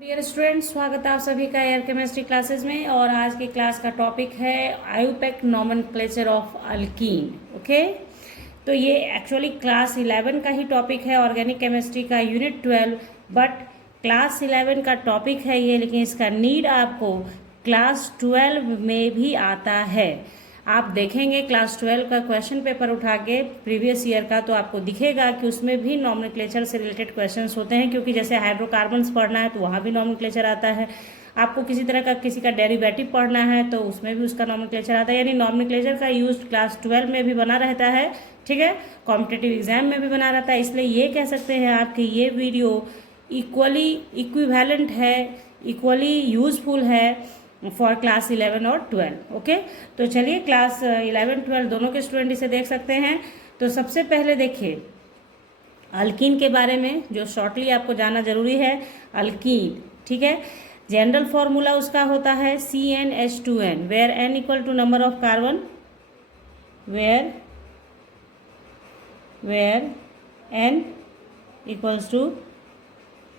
Dear students, स्वागत है आप सभी का एयर केमिस्ट्री क्लासेस में। और आज की क्लास का टॉपिक है IUPAC nomenclature of alkyne. Okay, तो ये एक्चुअली क्लास 11 का ही टॉपिक है, ऑर्गेनिक केमिस्ट्री का यूनिट 12। बट क्लास 11 का टॉपिक है ये, लेकिन इसका नीड आपको क्लास 12 में भी आता है। आप देखेंगे क्लास 12 का क्वेश्चन पेपर उठा के प्रीवियस ईयर का, तो आपको दिखेगा कि उसमें भी नॉमेनक्लेचर से रिलेटेड क्वेश्चंस होते हैं, क्योंकि जैसे हाइड्रोकार्बन्स पढ़ना है तो वहाँ भी नॉमेनक्लेचर आता है। आपको किसी तरह का किसी का डेरिवेटिव पढ़ना है तो उसमें भी उसका नॉमेनक्लेचर आता है। यानी नॉमेनक्लेचर का यूज क्लास 12 में भी बना रहता है, ठीक है, कॉम्पिटिटिव एग्जाम में भी बना रहता है। इसलिए ये कह सकते हैं आप कि ये वीडियो इक्विवेलेंट है, इक्वली यूजफुल है फॉर क्लास 11 और 12। ओके, तो चलिए क्लास 11 12 दोनों के स्टूडेंट इसे देख सकते हैं। तो सबसे पहले देखिए अल्कीन के बारे में, जो शॉर्टली आपको जानना जरूरी है। अल्कीन, ठीक है, जनरल फॉर्मूला उसका होता है CnH2n, where n equal to number of carbon, where n equals to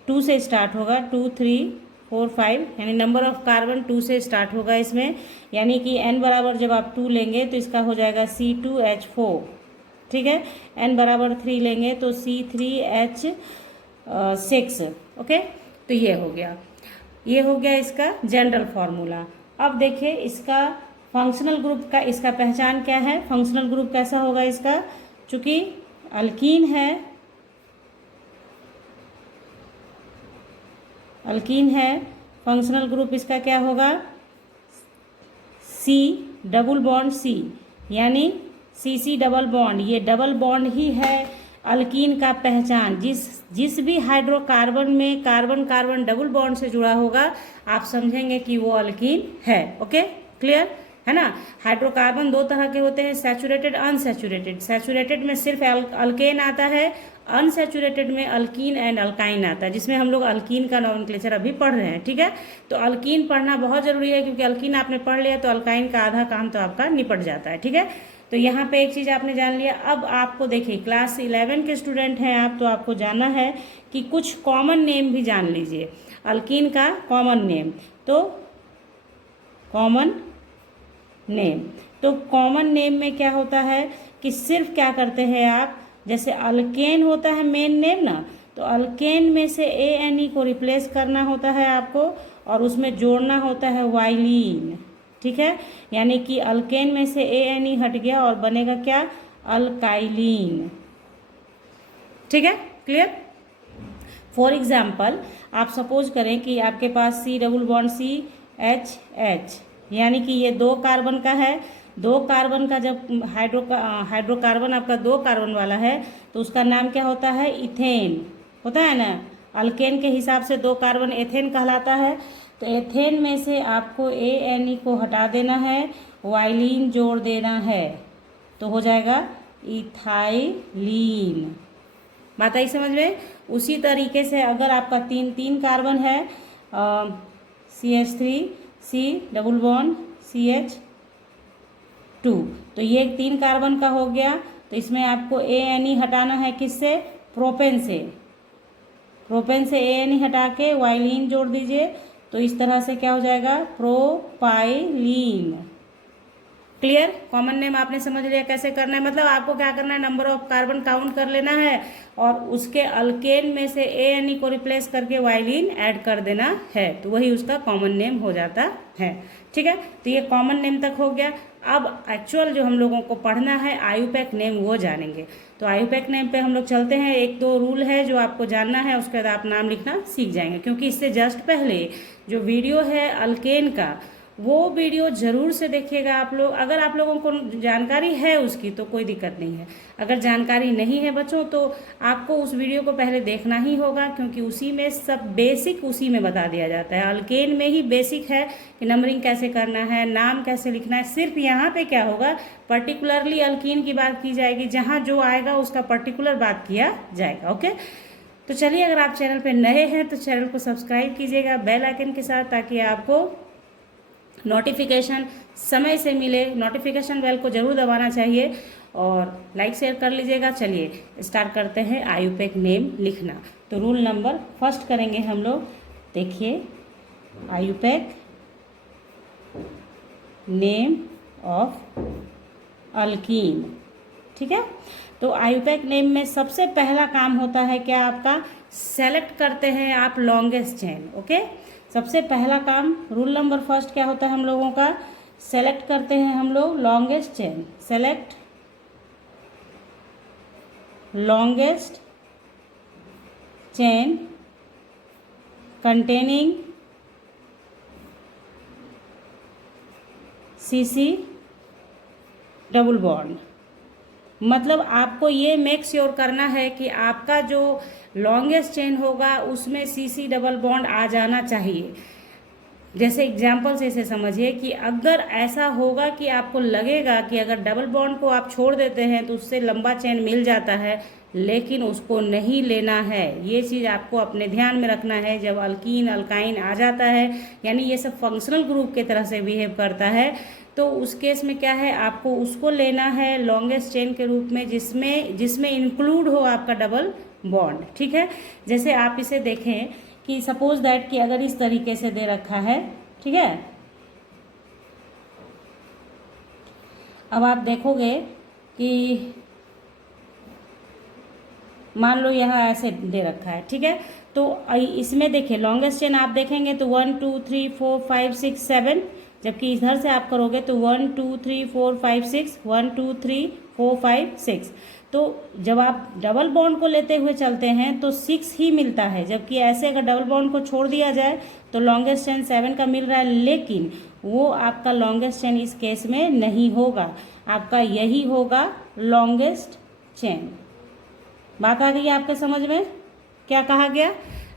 2 से स्टार्ट होगा, 2 3 4 5, यानी नंबर ऑफ कार्बन 2 से स्टार्ट होगा इसमें। यानी कि n बराबर जब आप 2 लेंगे तो इसका हो जाएगा C2H4, ठीक है। n बराबर 3 लेंगे तो C3H6। ओके, तो ये हो गया इसका जनरल फॉर्मूला। अब देखिए इसका फंक्शनल ग्रुप का, इसका पहचान क्या है, फंक्शनल ग्रुप कैसा होगा इसका। चूंकि अल्कीन है, फंक्शनल ग्रुप इसका क्या होगा, C डबल बॉन्ड C, यानी CC डबल बॉन्ड। ये डबल बॉन्ड ही है अल्कीन का पहचान। जिस भी हाइड्रोकार्बन में कार्बन कार्बन डबल बॉन्ड से जुड़ा होगा, आप समझेंगे कि वो अल्कीन है। ओके, क्लियर है ना। हाइड्रोकार्बन दो तरह के होते हैं, सैचुरेटेड, अनसैचुरेटेड। सैचुरेटेड में सिर्फ अल्केन आता है, अनसैचुरेटेड में अल्कीन एंड अल्काइन आता है, जिसमें हम लोग अल्कीन का नॉमेनक्लेचर अभी पढ़ रहे हैं, ठीक है। तो अल्कीन पढ़ना बहुत जरूरी है, क्योंकि अल्कीन आपने पढ़ लिया तो अल्काइन का आधा काम तो आपका निपट जाता है, ठीक है। तो यहाँ पे एक चीज़ आपने जान लिया। अब आपको देखिए क्लास 11 के स्टूडेंट हैं आप, तो आपको जानना है कि कुछ कॉमन नेम भी जान लीजिए अल्कीन का। कॉमन नेम, तो कॉमन नेम में क्या होता है कि सिर्फ क्या करते हैं आप, जैसे अल्केन होता है मेन नेम ना, तो अल्केन में से ANE को रिप्लेस करना होता है आपको, और उसमें जोड़ना होता है वाइलीन, ठीक है। यानी कि अल्केन में से ANE हट गया और बनेगा क्या, अल्काइलीन, ठीक है, क्लियर। फॉर एग्जाम्पल आप सपोज करें कि आपके पास C डबल बॉन्ड CHH, यानी कि ये 2 कार्बन का है। 2 कार्बन का जब हाइड्रोकार्बन आपका 2 कार्बन वाला है तो उसका नाम क्या होता है, इथेन होता है ना। अल्केन के हिसाब से 2 कार्बन एथेन कहलाता है। तो एथेन में से आपको ANE को हटा देना है, वाइलीन जोड़ देना है, तो हो जाएगा इथाइलीन। बात आई समझ में। उसी तरीके से अगर आपका 3 कार्बन है, CH3 C double bond CH2, तो ये 3 कार्बन का हो गया। तो इसमें आपको ANE हटाना है, किससे, प्रोपेन से ANE हटा के वाइलीन जोड़ दीजिए, तो इस तरह से क्या हो जाएगा, प्रोपाइलीन। क्लियर। कॉमन नेम आपने समझ लिया कैसे करना है। मतलब आपको क्या करना है, नंबर ऑफ कार्बन काउंट कर लेना है और उसके अल्केन में से ANE को रिप्लेस करके वाइलीन ऐड कर देना है, तो वही उसका कॉमन नेम हो जाता है, ठीक है। तो ये कॉमन नेम तक हो गया। अब एक्चुअल जो हम लोगों को पढ़ना है आयुपेक नेम, वो जानेंगे। तो आयुपेक नेम पे हम लोग चलते हैं। 1-2 रूल है जो आपको जानना है, उसके बाद आप नाम लिखना सीख जाएंगे। क्योंकि इससे जस्ट पहले जो वीडियो है अल्केन का, वो वीडियो जरूर से देखिएगा आप लोग। अगर आप लोगों को जानकारी है उसकी तो कोई दिक्कत नहीं है, अगर जानकारी नहीं है बच्चों तो आपको उस वीडियो को पहले देखना ही होगा, क्योंकि उसी में सब बेसिक उसी में बता दिया जाता है। अल्केन में ही बेसिक है कि नंबरिंग कैसे करना है, नाम कैसे लिखना है। सिर्फ यहाँ पे क्या होगा, पर्टिकुलरली अल्कीन की बात की जाएगी, जहाँ जो आएगा उसका पर्टिकुलर बात किया जाएगा। ओके, तो चलिए अगर आप चैनल पर नए हैं तो चैनल को सब्सक्राइब कीजिएगा बेल आइकन के साथ, ताकि आपको नोटिफिकेशन समय से मिले। नोटिफिकेशन बेल को जरूर दबाना चाहिए और लाइक शेयर कर लीजिएगा। चलिए स्टार्ट करते हैं आयुपेक नेम लिखना। तो रूल नंबर फर्स्ट करेंगे हम लोग, देखिए आयुपैक नेम ऑफ अल्कीन, ठीक है। तो आयुपैक नेम में सबसे पहला काम होता है क्या आपका, सेलेक्ट करते हैं आप लॉन्गेस्ट चेन। ओके, सबसे पहला काम रूल नंबर फर्स्ट क्या होता है हम लोगों का, सेलेक्ट करते हैं हम लोग longest chain. Select longest chain containing CC double bond. मतलब आपको ये मेक श्योर करना है कि आपका जो लॉन्गेस्ट चेन होगा उसमें CC डबल बॉन्ड आ जाना चाहिए। जैसे एग्जाम्पल से इसे समझिए कि अगर ऐसा होगा कि आपको लगेगा कि अगर डबल बॉन्ड को आप छोड़ देते हैं तो उससे लंबा चेन मिल जाता है, लेकिन उसको नहीं लेना है। ये चीज़ आपको अपने ध्यान में रखना है। जब अल्कीन अल्काइन आ जाता है, यानी ये सब फंक्शनल ग्रुप की तरह से बिहेव करता है, तो उस केस में क्या है, आपको उसको लेना है लॉन्गेस्ट चेन के रूप में जिसमें इंक्लूड हो आपका डबल बॉन्ड, ठीक है। जैसे आप इसे देखें कि सपोज दैट कि अगर इस तरीके से दे रखा है, ठीक है। अब आप देखोगे कि मान लो यहाँ ऐसे दे रखा है, ठीक है। तो इसमें देखिए लॉन्गेस्ट चेन आप देखेंगे तो 1 2 3 4 5 6 7, जबकि इधर से आप करोगे तो 1 2 3 4 5 6 1 2 3 4 5 6। तो जब आप डबल बॉन्ड को लेते हुए चलते हैं तो 6 ही मिलता है, जबकि ऐसे अगर डबल बॉन्ड को छोड़ दिया जाए तो लॉन्गेस्ट चेन 7 का मिल रहा है, लेकिन वो आपका लॉन्गेस्ट चेन इस केस में नहीं होगा, आपका यही होगा लॉन्गेस्ट चेन। बात आ गई आपके समझ में, क्या कहा गया,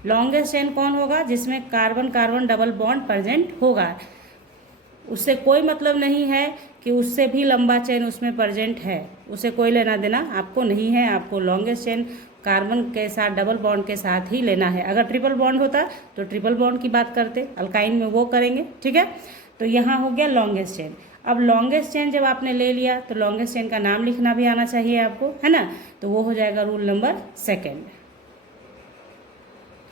लॉन्गेस्ट चेन कौन होगा, जिसमें carbon carbon double bond present होगा। उससे कोई मतलब नहीं है कि उससे भी लंबा चेन उसमें प्रेजेंट है, उसे कोई लेना देना आपको नहीं है। आपको लॉन्गेस्ट चेन कार्बन के साथ डबल बॉन्ड के साथ ही लेना है। अगर ट्रिपल बॉन्ड होता तो ट्रिपल बॉन्ड की बात करते, अल्काइन में वो करेंगे, ठीक है। तो यहाँ हो गया लॉन्गेस्ट चेन। अब लॉन्गेस्ट चेन जब आपने ले लिया तो लॉन्गेस्ट चेन का नाम लिखना भी आना चाहिए आपको, है ना। तो वो हो जाएगा रूल नंबर सेकेंड।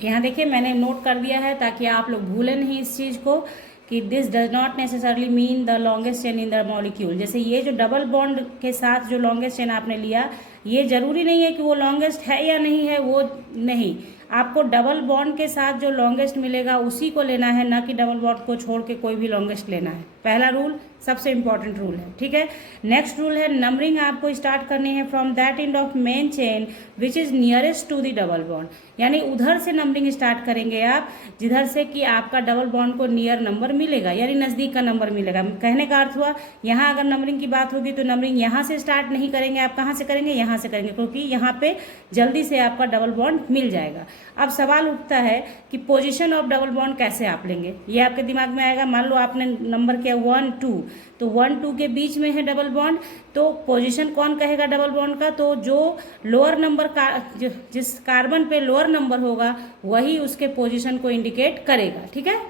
यहाँ देखिए मैंने नोट कर दिया है ताकि आप लोग भूलें नहीं इस चीज़ को कि this does not necessarily mean the longest chain in the molecule. जैसे ये जो डबल बॉन्ड के साथ जो लॉन्गेस्ट चेन आपने लिया, ये जरूरी नहीं है कि वो लॉन्गेस्ट है या नहीं है, वो नहीं। आपको डबल बॉन्ड के साथ जो लॉन्गेस्ट मिलेगा उसी को लेना है, ना कि डबल बॉन्ड को छोड़ के कोई भी लॉन्गेस्ट लेना है। पहला रूल सबसे इंपॉर्टेंट रूल है, ठीक है। नेक्स्ट रूल है नंबरिंग आपको स्टार्ट करनी है from that end of main chain which is nearest to the double bond, यानी उधर से नंबरिंग स्टार्ट करेंगे आप जिधर से कि आपका डबल बॉन्ड को नियर नंबर मिलेगा, यानी नज़दीक का नंबर मिलेगा। कहने का अर्थ हुआ यहाँ अगर नंबरिंग की बात होगी तो नंबरिंग यहाँ से स्टार्ट नहीं करेंगे, आप कहाँ से करेंगे, यहाँ से करेंगे, क्योंकि यहाँ पे जल्दी से आपका डबल बॉन्ड मिल जाएगा। अब सवाल उठता है कि पोजीशन ऑफ डबल बॉन्ड कैसे आप लेंगे, ये आपके दिमाग में आएगा। मान लो आपने नंबर किया 1 2, तो 1 2 के बीच में है डबल बॉन्ड, तो पोजीशन कौन कहेगा डबल बॉन्ड का, तो जो लोअर नंबर का जिस कार्बन पे लोअर नंबर होगा वही उसके पोजीशन को इंडिकेट करेगा, ठीक है।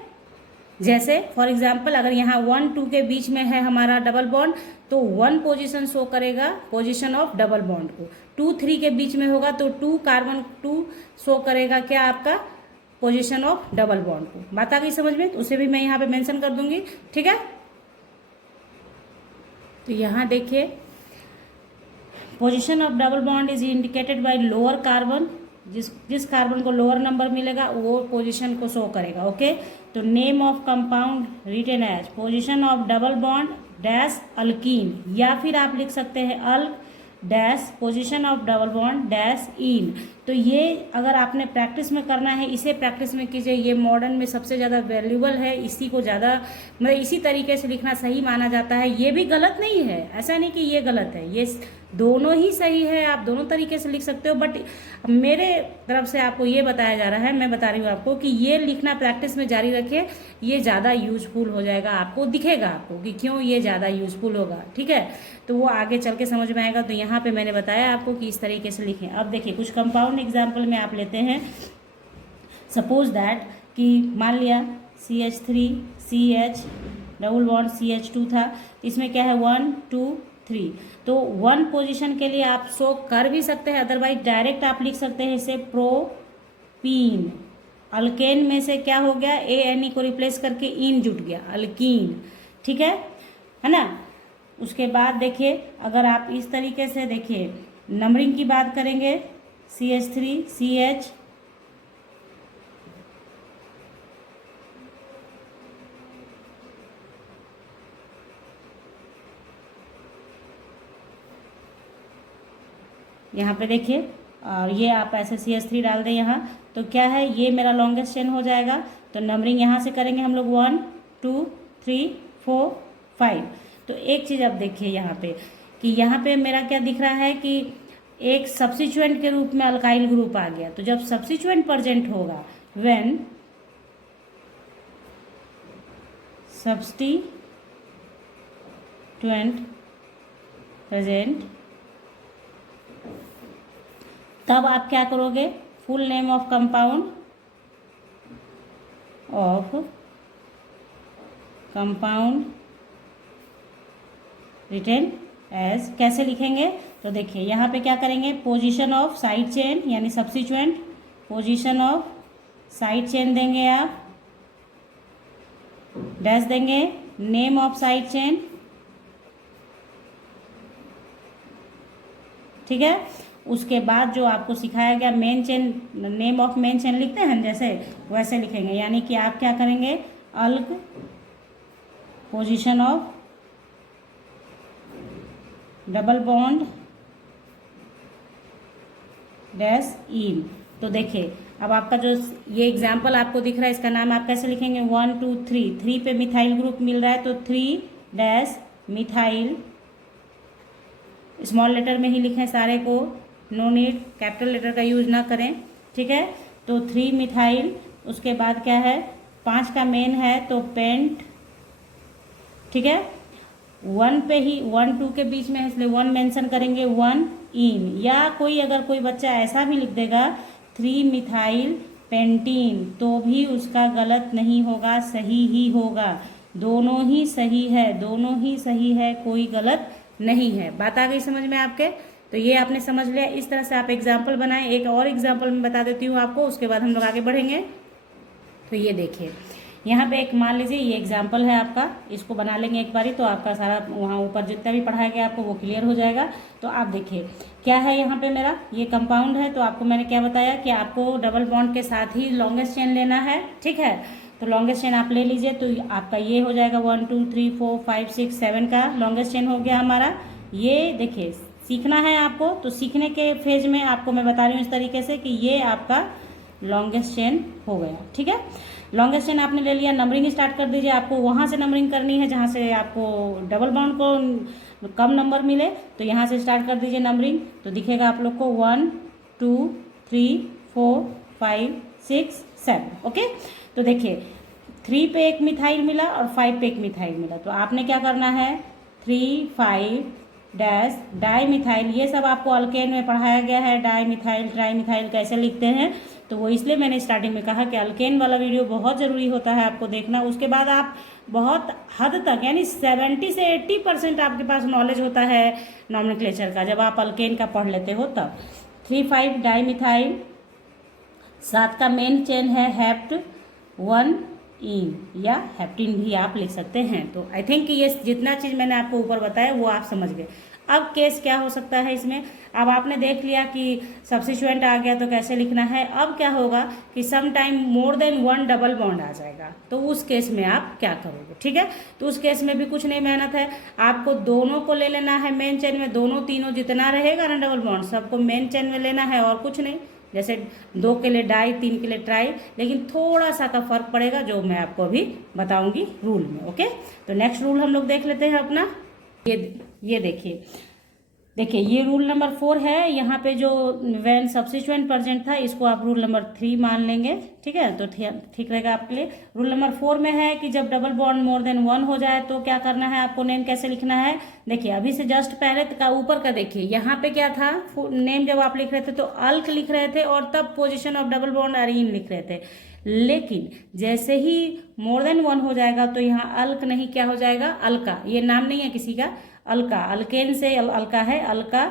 जैसे फॉर एग्जांपल अगर यहाँ 1 2 के बीच में है हमारा डबल बॉन्ड तो 1 पोजीशन शो करेगा पोजीशन ऑफ डबल बॉन्ड को, 2 3 के बीच में होगा तो 2 कार्बन 2 शो करेगा क्या आपका पोजीशन ऑफ डबल बॉन्ड को। बात आ गई समझ में, तो उसे भी मैं यहाँ पे मेंशन कर दूंगी, ठीक है। तो यहाँ देखिए position of double bond is indicated by lower carbon, जिस कार्बन को लोअर नंबर मिलेगा वो पोजीशन को शो करेगा, ओके। तो name of compound written as position of double bond dash alkene, या फिर आप लिख सकते हैं alk dash position of double bond dash ene. तो ये अगर आपने प्रैक्टिस में करना है, इसे प्रैक्टिस में कीजिए, ये मॉडर्न में सबसे ज़्यादा वैल्यूबल है, इसी को ज़्यादा मतलब इसी तरीके से लिखना सही माना जाता है। ये भी गलत नहीं है, ऐसा नहीं कि ये गलत है, ये दोनों ही सही है, आप दोनों तरीके से लिख सकते हो। बट मेरे तरफ से आपको ये बताया जा रहा है, मैं बता रही हूँ आपको कि ये लिखना प्रैक्टिस में जारी रखिए, ये ज़्यादा यूजफुल हो जाएगा, आपको दिखेगा आपको कि क्यों ये ज़्यादा यूजफुल होगा, ठीक है। तो वो आगे चल के समझ में आएगा। तो यहाँ पे मैंने बताया आपको कि इस तरीके से लिखें। अब देखिए कुछ कंपाउंड एग्जाम्पल में आप लेते हैं, सपोज दैट कि मान लिया CH3 CH double bond CH2 था, इसमें क्या है 1 2 3, तो 1 पोजीशन के लिए आप शो कर भी सकते हैं, अदरवाइज डायरेक्ट आप लिख सकते हैं इसे प्रोपीन, अल्केन में से क्या हो गया, ANE को रिप्लेस करके इन जुट गया, अल्कीन। ठीक है ना। उसके बाद देखिए, अगर आप इस तरीके से देखिए नंबरिंग की बात करेंगे, CH3 CH, यहाँ पे देखिए, और ये आप ऐसे CH3 डाल दें यहाँ, तो क्या है, ये मेरा लॉन्गेस्ट चेन हो जाएगा। तो नंबरिंग यहाँ से करेंगे हम लोग 1 2 3 4 5। तो एक चीज़ अब देखिए यहाँ पे कि यहाँ पे मेरा क्या दिख रहा है कि एक सब्स्टिट्यूएंट के रूप में अल्काइल ग्रुप आ गया। तो जब सब्स्टिट्यूएंट प्रेजेंट होगा, व्हेन सब्स्टिट्यूएंट प्रेजेंट, तब आप क्या करोगे, full name of compound written as, कैसे लिखेंगे, तो देखिए यहाँ पे क्या करेंगे, पोजीशन ऑफ साइड चेन यानी substituent, position of side chain देंगे आप, डैश देंगे, नेम ऑफ साइड चेन। ठीक है। उसके बाद जो आपको सिखाया गया main chain, name of main chain लिखते हैं जैसे, वैसे लिखेंगे। यानी कि आप क्या करेंगे, alk position of double bond dash ene. तो देखिए अब आपका जो ये एग्जाम्पल आपको दिख रहा है, इसका नाम आप कैसे लिखेंगे, 1 2 3, 3 पे मिथाइल ग्रुप मिल रहा है तो 3 डैश मिथाइल, स्मॉल लेटर में ही लिखें सारे को, नो नीड कैपिटल लेटर का यूज ना करें। ठीक है। तो 3 मिथाइल, उसके बाद क्या है, 5 का मेन है तो पेंट। ठीक है। 1 पे ही 1 2 के बीच में है इसलिए 1 मेंशन करेंगे, 1 इन। या कोई अगर कोई बच्चा ऐसा भी लिख देगा 3 मिथाइल पेंटीन, तो भी उसका गलत नहीं होगा, सही ही होगा। दोनों ही सही है, दोनों ही सही है, कोई गलत नहीं है। बात आ गई समझ में आपके। तो ये आपने समझ लिया। इस तरह से आप एग्जाम्पल बनाएं। एक और एग्जाम्पल मैं बता देती हूँ आपको, उसके बाद हम लोग आगे बढ़ेंगे। तो ये देखिए यहाँ पे एक मान लीजिए ये एग्जाम्पल है आपका, इसको बना लेंगे एक बारी तो आपका सारा वहाँ ऊपर जितना भी पढ़ाया गया आपको वो क्लियर हो जाएगा। तो आप देखिए क्या है, यहाँ पे मेरा ये कंपाउंड है। तो आपको मैंने क्या बताया कि आपको डबल बॉन्ड के साथ ही लॉन्गेस्ट चेन लेना है। ठीक है। तो लॉन्गेस्ट चेन आप ले लीजिए। तो आपका ये हो जाएगा 1 2 3 4 5 6 7 का लॉन्गेस्ट चेन हो गया हमारा। ये देखिए सीखना है आपको, तो सीखने के फेज में आपको मैं बता रही हूँ इस तरीके से कि ये आपका लॉन्गेस्ट चेन हो गया। ठीक है। लॉन्गेस्ट चेन आपने ले लिया, नंबरिंग स्टार्ट कर दीजिए। आपको वहाँ से नंबरिंग करनी है जहाँ से आपको डबल बाउंड को कम नंबर मिले, तो यहाँ से स्टार्ट कर दीजिए नंबरिंग। तो दिखेगा आप लोग को 1 2 3 4 5 6 7। ओके। तो देखिए 3 पे एक मिथाइल मिला और 5 पे एक मिथाइल मिला। तो आपने क्या करना है, 3 5 डैश डाई मिथाइल, ये सब आपको अल्केन में पढ़ाया गया है, डाई मिथाइल ट्राई मिथाइल कैसे लिखते हैं। तो वो इसलिए मैंने स्टार्टिंग में कहा कि अल्केन वाला वीडियो बहुत ज़रूरी होता है आपको देखना। उसके बाद आप बहुत हद तक यानी 70 से 80% आपके पास नॉलेज होता है नॉमेनक्लेचर का, जब आप अल्केन का पढ़ लेते हो तब। 3 5 डाई मिथाइल, 7 का मेन चेन है हेप्ट 1 इन या हेप्टिन भी आप लिख सकते हैं। तो आई थिंक ये जितना चीज़ मैंने आपको ऊपर बताया वो आप समझ गए। अब केस क्या हो सकता है इसमें, अब आपने देख लिया कि सब्स्टिट्यूएंट आ गया तो कैसे लिखना है। अब क्या होगा कि some time more than 1 double bond आ जाएगा, तो उस केस में आप क्या करोगे। ठीक है। तो उस केस में भी कुछ नहीं मेहनत है, आपको दोनों को ले लेना है मेन चेन में, दोनों तीनों जितना रहेगा ना डबल बॉन्ड सबको मेन चेन में लेना है और कुछ नहीं। जैसे 2 के लिए डाई, 3 के लिए ट्राई, लेकिन थोड़ा सा का फर्क पड़ेगा जो मैं आपको अभी बताऊंगी रूल में। ओके। तो नेक्स्ट रूल हम लोग देख लेते हैं अपना। ये देखिए ये रूल नंबर 4 है। यहाँ पे जो व्हेन सब्स्टिट्यूएंट प्रेजेंट था इसको आप रूल नंबर 3 मान लेंगे। ठीक है। तो ठीक रहेगा आपके लिए। रूल नंबर 4 में है कि जब डबल बॉन्ड मोर देन 1 हो जाए तो क्या करना है, आपको नेम कैसे लिखना है। देखिए अभी से जस्ट पहले का ऊपर का देखिए, यहाँ पे क्या था, नेम जब आप लिख रहे थे तो अल्क लिख रहे थे और तब position of double bond Areen लिख रहे थे। लेकिन जैसे ही मोर देन 1 हो जाएगा तो यहाँ अल्क नहीं क्या हो जाएगा, अल्का। ये नाम नहीं है किसी का, अल्का, अल्केन से अल्का है, alka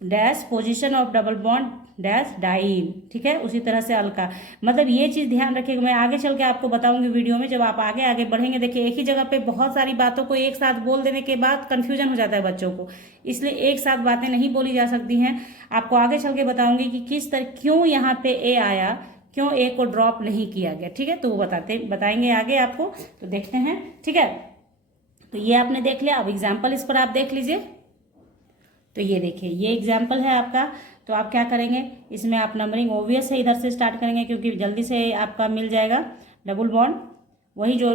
dash position of double bond dash diene, ठीक है। उसी तरह से अल्का, मतलब ये चीज़ ध्यान रखिएगा। मैं आगे चल के आपको बताऊंगी वीडियो में, जब आप आगे आगे बढ़ेंगे। देखिए एक ही जगह पे बहुत सारी बातों को एक साथ बोल देने के बाद कन्फ्यूजन हो जाता है बच्चों को, इसलिए एक साथ बातें नहीं बोली जा सकती हैं। आपको आगे चल के बताऊंगी कि किस तरह, क्यों यहाँ पे ए आया, क्यों ए को ड्रॉप नहीं किया गया, ठीक है। तो वो बताएंगे आगे आपको, तो देखते हैं, ठीक है। तो ये आपने देख लिया, अब एग्जाम्पल इस पर आप देख लीजिए। तो ये देखिए, ये एग्जाम्पल है आपका। तो आप क्या करेंगे, इसमें आप नंबरिंग ओवियस है इधर से स्टार्ट करेंगे, क्योंकि जल्दी से आपका मिल जाएगा डबल बॉन्ड। वही जो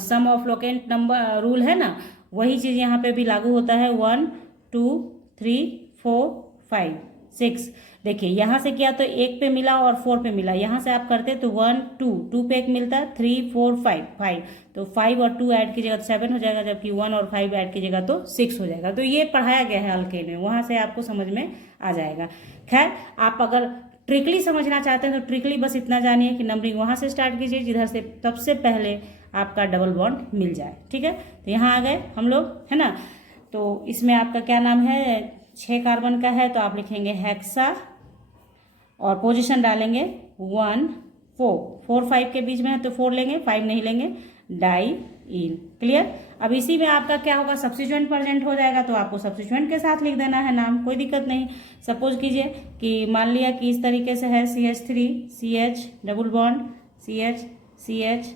सम ऑफ लोकेंट नंबर रूल है ना, वही चीज़ यहाँ पे भी लागू होता है। 1 2 3 4 5 6। देखिए यहाँ से किया तो 1 पे मिला और 4 पे मिला, यहाँ से आप करते तो 1 2 पे एक मिलता है, 3 4 5 तो 5 और 2 ऐड कीजिएगा तो 7 हो जाएगा, जबकि 1 और 5 ऐड कीजिएगा तो 6 हो जाएगा। तो ये पढ़ाया गया है अल्केन में, वहाँ से आपको समझ में आ जाएगा। खैर, आप अगर ट्रिकली समझना चाहते हैं तो ट्रिकली बस इतना जानिए कि नंबरिंग वहाँ से स्टार्ट कीजिए जिधर से सबसे पहले आपका डबल बॉन्ड मिल जाए, ठीक है। तो यहाँ आ गए हम लोग, है ना। तो इसमें आपका क्या नाम है, 6 कार्बन का है, तो आप लिखेंगे हेक्सा और पोजीशन डालेंगे 1 4 5 के बीच में है तो 4 लेंगे, 5 नहीं लेंगे, डाई इन। क्लियर। अब इसी में आपका क्या होगा, सब्स्टिट्यूएंट प्रेजेंट हो जाएगा, तो आपको सब्स्टिट्यूएंट के साथ लिख देना है नाम, कोई दिक्कत नहीं। सपोज कीजिए कि मान लिया कि इस तरीके से है CH3 CH double bond CH CH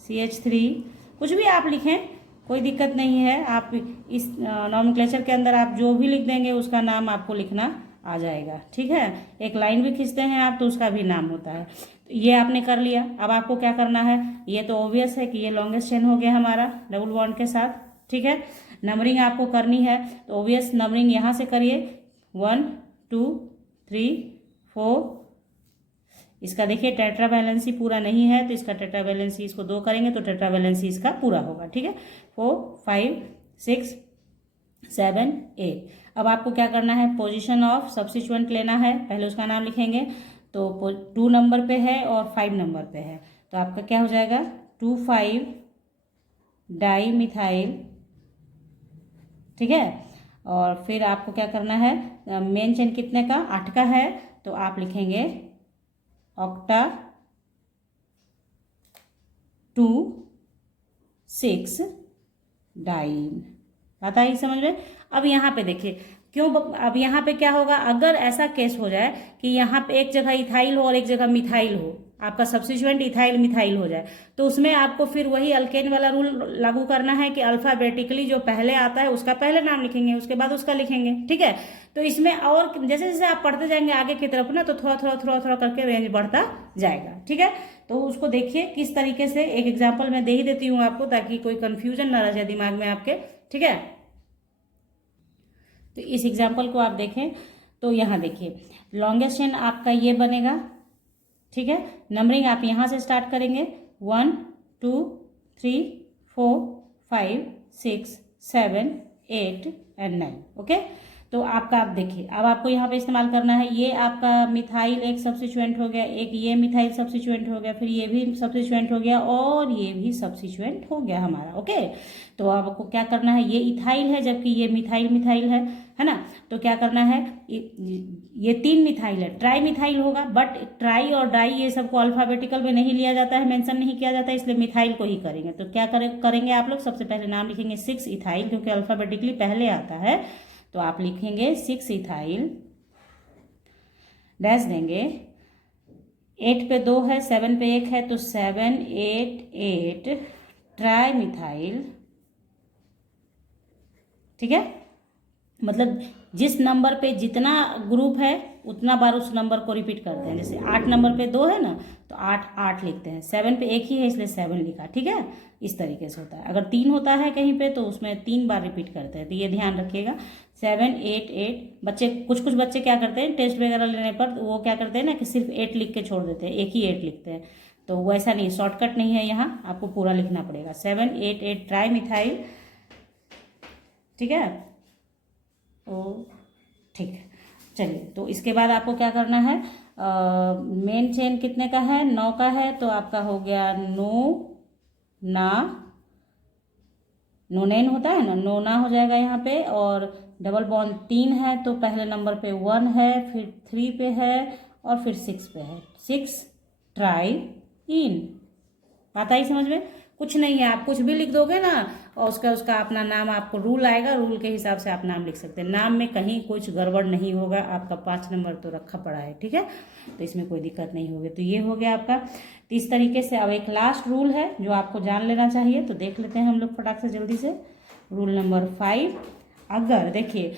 CH3, कुछ भी आप लिखें, कोई दिक्कत नहीं है। आप इस नॉमेनक्लेचर के अंदर आप जो भी लिख देंगे उसका नाम आपको लिखना आ जाएगा, ठीक है। एक लाइन भी खींचते हैं आप तो उसका भी नाम होता है। तो ये आपने कर लिया। अब आपको क्या करना है, ये तो ऑब्वियस है कि ये लॉन्गेस्ट चेन हो गया हमारा डबल बॉन्ड के साथ, ठीक है। नंबरिंग आपको करनी है तो ऑब्वियस नंबरिंग यहाँ से करिए, 1 2 3 4। इसका देखिए टेट्रा वैलेंसी पूरा नहीं है तो इसका टेट्रा वैलेंसी, इसको 2 करेंगे तो टेट्रा वैलेंसी इसका पूरा होगा, ठीक है। 4 5 6 7 8। अब आपको क्या करना है, पोजीशन ऑफ सब्स्टिट्यूएंट लेना है, पहले उसका नाम लिखेंगे। तो 2 नंबर पे है और 5 नंबर पे है, तो आपका क्या हो जाएगा 2 5 डाई मिथाइल, ठीक है। और फिर आपको क्या करना है, मेन चेन कितने का, 8 का है, तो आप लिखेंगे ऑक्टा 2 6 डाइन। बात आई समझ में। अब यहाँ पे देखिए क्यों, अब यहाँ पे क्या होगा, अगर ऐसा केस हो जाए कि यहाँ पे एक जगह इथाइल हो और एक जगह मिथाइल हो, आपका सब्स्टिट्यूएंट इथाइल मिथाइल हो जाए, तो उसमें आपको फिर वही अल्केन वाला रूल लागू करना है कि अल्फाबेटिकली जो पहले आता है उसका पहले नाम लिखेंगे, उसके बाद उसका लिखेंगे, ठीक है। तो इसमें और जैसे जैसे आप पढ़ते जाएंगे आगे की तरफ ना, तो थोड़ा करके रेंज बढ़ता जाएगा, ठीक है। तो उसको देखिए किस तरीके से, एक एग्जाम्पल मैं दे ही देती हूँ आपको ताकि कोई कन्फ्यूजन ना रह जाए दिमाग में आपके, ठीक है। तो इस एग्जाम्पल को आप देखें तो यहाँ देखिए लॉन्गेस्ट चेन आपका ये बनेगा, ठीक है। नंबरिंग आप यहाँ से स्टार्ट करेंगे, 1 2 3 4 5 6 7 8 एंड 9, ओके। तो आपका आप देखिए, अब आपको यहाँ पे इस्तेमाल करना है, ये आपका मिथाइल एक सब्स्टिट्यूएंट हो गया, एक ये मिथाइल सब्स्टिट्यूएंट हो गया, फिर ये भी सब्स्टिट्यूएंट हो गया और ये भी सब्स्टिट्यूएंट हो गया हमारा, ओके। तो आपको क्या करना है, ये इथाइल है जबकि ये मिथाइल है ना। तो क्या करना है, ये 3 मिथाइल है, ट्राई मिथाइल होगा, बट ट्राई और डाई ये सबको अल्फाबेटिकल में नहीं लिया जाता है, मेंशन नहीं किया जाता है, इसलिए मिथाइल को ही करेंगे। तो क्या करेंगे आप लोग, सबसे पहले नाम लिखेंगे 6 इथाइल, क्योंकि अल्फाबेटिकली पहले आता है, तो आप लिखेंगे 6 इथाइल, डैश देंगे, 8 पे 2 है, 7 पे 1 है, तो 7 8 8 ट्राई मिथाइल, ठीक है। मतलब जिस नंबर पे जितना ग्रुप है उतना बार उस नंबर को रिपीट करते हैं। जैसे 8 नंबर पे 2 है ना, तो 8 8 लिखते हैं, 7 पे 1 ही है इसलिए 7 लिखा, ठीक है। इस तरीके से होता है। अगर 3 होता है कहीं पे तो उसमें 3 बार रिपीट करते हैं, तो ये ध्यान रखिएगा। 7 8 8। बच्चे कुछ बच्चे क्या करते हैं, टेस्ट वगैरह लेने पर वो क्या करते हैं ना कि सिर्फ 8 लिख के छोड़ देते हैं, एक ही 8 लिखते हैं, तो वैसा नहीं, शॉर्टकट नहीं है, यहाँ आपको पूरा लिखना पड़ेगा। 7 8 8 ट्राई मिथाइल, ठीक है। ओ ठीक है, चलिए। तो इसके बाद आपको क्या करना है, मेन चेन कितने का है, 9 का है, तो आपका हो गया नोनेन होता है ना, नोना हो जाएगा यहाँ पे, और डबल बॉन्ड 3 है तो पहले नंबर पे 1 है, फिर 3 पे है और फिर 6 पे है। 6 ट्राई इन। बात आई समझ में? कुछ नहीं है, आप कुछ भी लिख दोगे ना और उसका अपना नाम, आपको रूल आएगा, रूल के हिसाब से आप नाम लिख सकते हैं। नाम में कहीं कुछ गड़बड़ नहीं होगा। आपका 5 नंबर तो रखा पड़ा है, ठीक है, तो इसमें कोई दिक्कत नहीं होगी। तो ये हो गया आपका। तो इस तरीके से अब एक लास्ट रूल है जो आपको जान लेना चाहिए, तो देख लेते हैं हम लोग फटाक से जल्दी से। रूल नंबर 5, अगर देखिए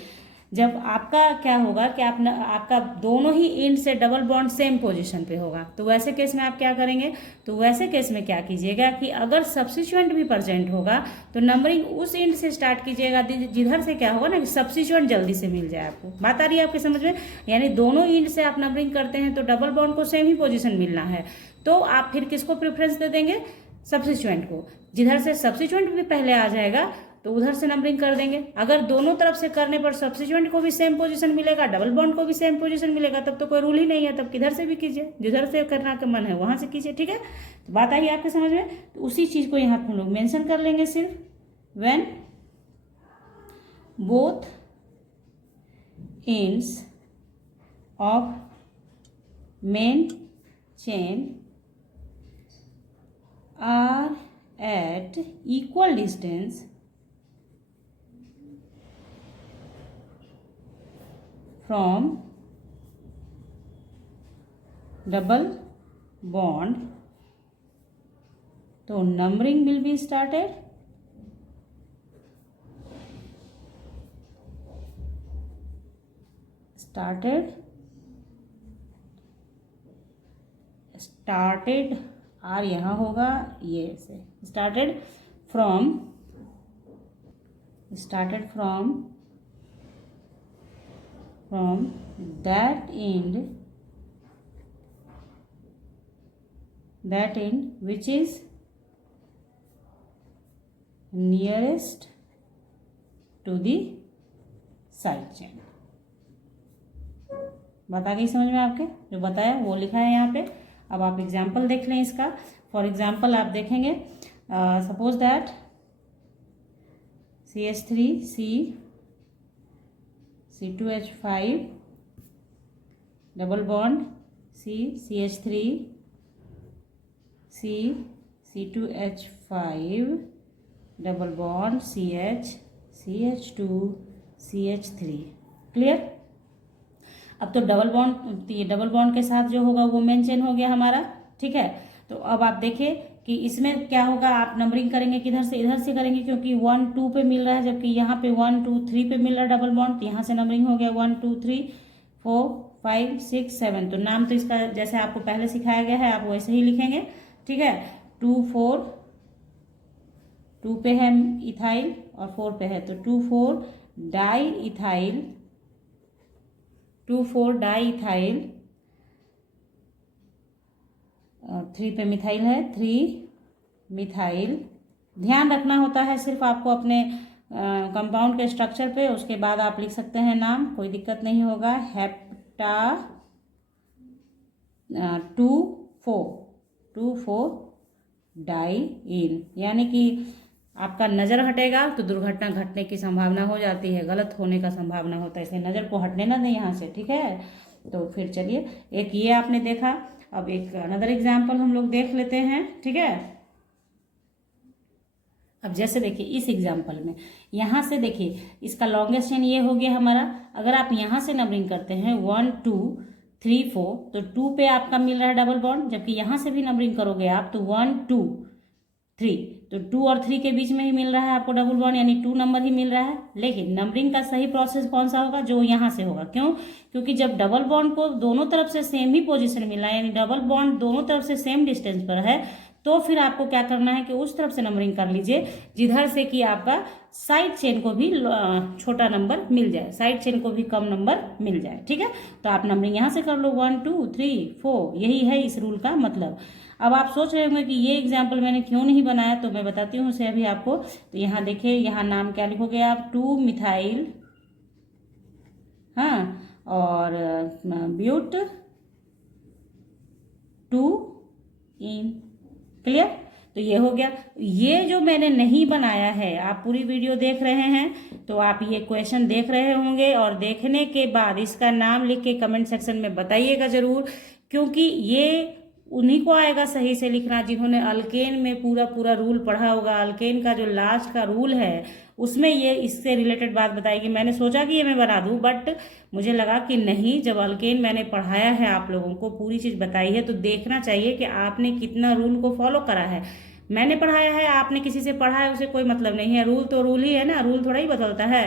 जब आपका क्या होगा कि आपका दोनों ही एंड से डबल बॉन्ड सेम पोजीशन पे होगा, तो वैसे केस में आप क्या करेंगे, तो वैसे केस में क्या कीजिएगा कि अगर सब्स्टिट्यूएंट भी प्रेजेंट होगा तो नंबरिंग उस एंड से स्टार्ट कीजिएगा जिधर से क्या होगा ना कि सब्स्टिट्यूएंट जल्दी से मिल जाए आपको। बात आ रही है आपके समझ में? यानी दोनों एंड से आप नंबरिंग करते हैं तो डबल बॉन्ड को सेम ही पोजिशन मिलना है, तो आप फिर किसको प्रेफरेंस दे देंगे, सब्स्टिट्यूएंट को। जिधर से सब्स्टिट्यूएंट भी पहले आ जाएगा तो उधर से नंबरिंग कर देंगे। अगर दोनों तरफ से करने पर सब्स्टिट्यूएंट को भी सेम पोजीशन मिलेगा, डबल बॉन्ड को भी सेम पोजीशन मिलेगा, तब तो कोई रूल ही नहीं है, तब किधर से भी कीजिए, जिधर से करना का मन है वहां से कीजिए, ठीक है। तो बात आई आपके समझ में? तो उसी चीज को यहाँ हम लोग मेंशन कर लेंगे सिर्फ, when both ends of main chain are at equal distance from double bond, तो numbering will be started आर यहाँ होगा, ये से started from that end which is nearest to the side chain। बात आ गई समझ में आपके? जो बताया वो लिखा है यहाँ पे। अब आप एग्जाम्पल देख लें इसका। फॉर एग्जाम्पल आप देखेंगे, suppose that CH3 C2H5 double bond CH3 C2H5 double bond CH2 CH3। Clear? अब तो डबल बॉन्ड के साथ जो होगा वो मेन चेन हो गया हमारा, ठीक है। तो अब आप देखिए कि इसमें क्या होगा, आप नंबरिंग करेंगे किधर से, इधर से करेंगे, क्योंकि 1 2 पे मिल रहा है, जबकि यहाँ पे 1 2 3 पे मिल रहा है डबल बॉन्ड, तो यहाँ से नंबरिंग हो गया 1 2 3 4 5 6 7। तो नाम तो इसका जैसे आपको पहले सिखाया गया है आप वैसे ही लिखेंगे, ठीक है। 2 4 2 पे है इथाइल और 4 पे है, तो 2 4 डाई इथाइल 2 4 डाई इथाइल, 3 पे मिथाइल है 3 मिथाइल। ध्यान रखना होता है सिर्फ आपको अपने कंपाउंड के स्ट्रक्चर पे, उसके बाद आप लिख सकते हैं नाम, कोई दिक्कत नहीं होगा। हेप्टा 2 4 डाई इन, यानी कि आपका नज़र हटेगा तो दुर्घटना घटने की संभावना हो जाती है, गलत होने का संभावना होता है, इसलिए नज़र को हटने ना दें यहाँ से, ठीक है। तो फिर चलिए, एक ये आपने देखा, अब एक अनदर एग्जाम्पल हम लोग देख लेते हैं, ठीक है। अब जैसे देखिए इस एग्जाम्पल में यहाँ से देखिए इसका लॉन्गेस्ट चेन ये हो गया हमारा। अगर आप यहाँ से नंबरिंग करते हैं 1 2 3 4, तो 2 पे आपका मिल रहा है डबल बॉन्ड, जबकि यहाँ से भी नंबरिंग करोगे आप तो 1 2 3, तो 2 और 3 के बीच में ही मिल रहा है आपको डबल बॉन्ड, यानी 2 नंबर ही मिल रहा है। लेकिन नंबरिंग का सही प्रोसेस कौन सा होगा, जो यहाँ से होगा। क्यों? क्योंकि जब डबल बॉन्ड को दोनों तरफ से सेम ही पोजीशन मिला है, यानी डबल बॉन्ड दोनों तरफ से सेम डिस्टेंस पर है, तो फिर आपको क्या करना है कि उस तरफ से नंबरिंग कर लीजिए जिधर से कि आपका साइड चेन को भी छोटा नंबर मिल जाए, साइड चेन को भी कम नंबर मिल जाए, ठीक है। तो आप नंबरिंग यहाँ से कर लो 1 2 3 4, यही है इस रूल का मतलब। अब आप सोच रहे होंगे कि ये एग्जाम्पल मैंने क्यों नहीं बनाया, तो मैं बताती हूँ उसे अभी आपको। तो यहाँ देखिए, यहाँ नाम क्या लिखोगे आप, 2 मिथाइल, हाँ, और ब्यूट 2 इन। क्लियर? तो ये हो गया। ये जो मैंने नहीं बनाया है, आप पूरी वीडियो देख रहे हैं तो आप ये क्वेश्चन देख रहे होंगे, और देखने के बाद इसका नाम लिख के कमेंट सेक्शन में बताइएगा ज़रूर, क्योंकि ये उन्हीं को आएगा सही से लिखना जिन्होंने अल्केन में पूरा पूरा रूल पढ़ा होगा। अल्केन का जो लास्ट का रूल है उसमें ये इससे रिलेटेड बात बताएगी। मैंने सोचा कि ये मैं बना दूं, बट मुझे लगा कि नहीं, जब अल्केन मैंने पढ़ाया है, आप लोगों को पूरी चीज़ बताई है, तो देखना चाहिए कि आपने कितना रूल को फॉलो करा है। मैंने पढ़ाया है, आपने किसी से पढ़ा है, उसे कोई मतलब नहीं है। रूल तो रूल ही है ना, रूल थोड़ा ही बदलता है।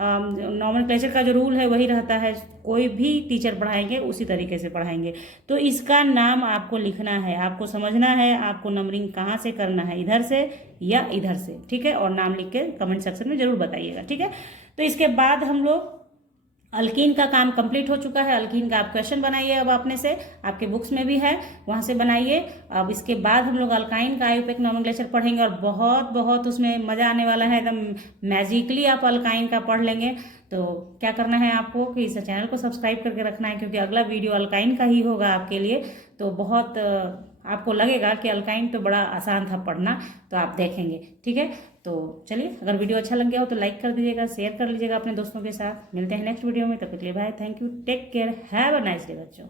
नॉमेनक्लेचर का जो रूल है वही रहता है, कोई भी टीचर पढ़ाएंगे उसी तरीके से पढ़ाएंगे। तो इसका नाम आपको लिखना है, आपको समझना है, आपको नंबरिंग कहाँ से करना है, इधर से या इधर से, ठीक है। और नाम लिख के कमेंट सेक्शन में जरूर बताइएगा, ठीक है। तो इसके बाद हम लोग अल्कीन का काम कंप्लीट हो चुका है। अल्कीन का आप क्वेश्चन बनाइए अब अपने से, आपके बुक्स में भी है, वहां से बनाइए। अब इसके बाद हम लोग अल्काइन का आयुपेक नोमेनक्लेचर पढ़ेंगे, और बहुत बहुत उसमें मजा आने वाला है, एकदम मैजिकली आप अल्काइन का पढ़ लेंगे। तो क्या करना है आपको कि इस चैनल को सब्सक्राइब करके रखना है, क्योंकि अगला वीडियो अल्काइन का ही होगा आपके लिए। तो बहुत आपको लगेगा कि अल्काइन तो बड़ा आसान था पढ़ना, तो आप देखेंगे, ठीक है। तो चलिए, अगर वीडियो अच्छा लग गया हो तो लाइक कर दीजिएगा, शेयर कर लीजिएगा अपने दोस्तों के साथ। मिलते हैं नेक्स्ट वीडियो में, तब तक के लिए bye, thank you, take care, have a nice day बच्चों।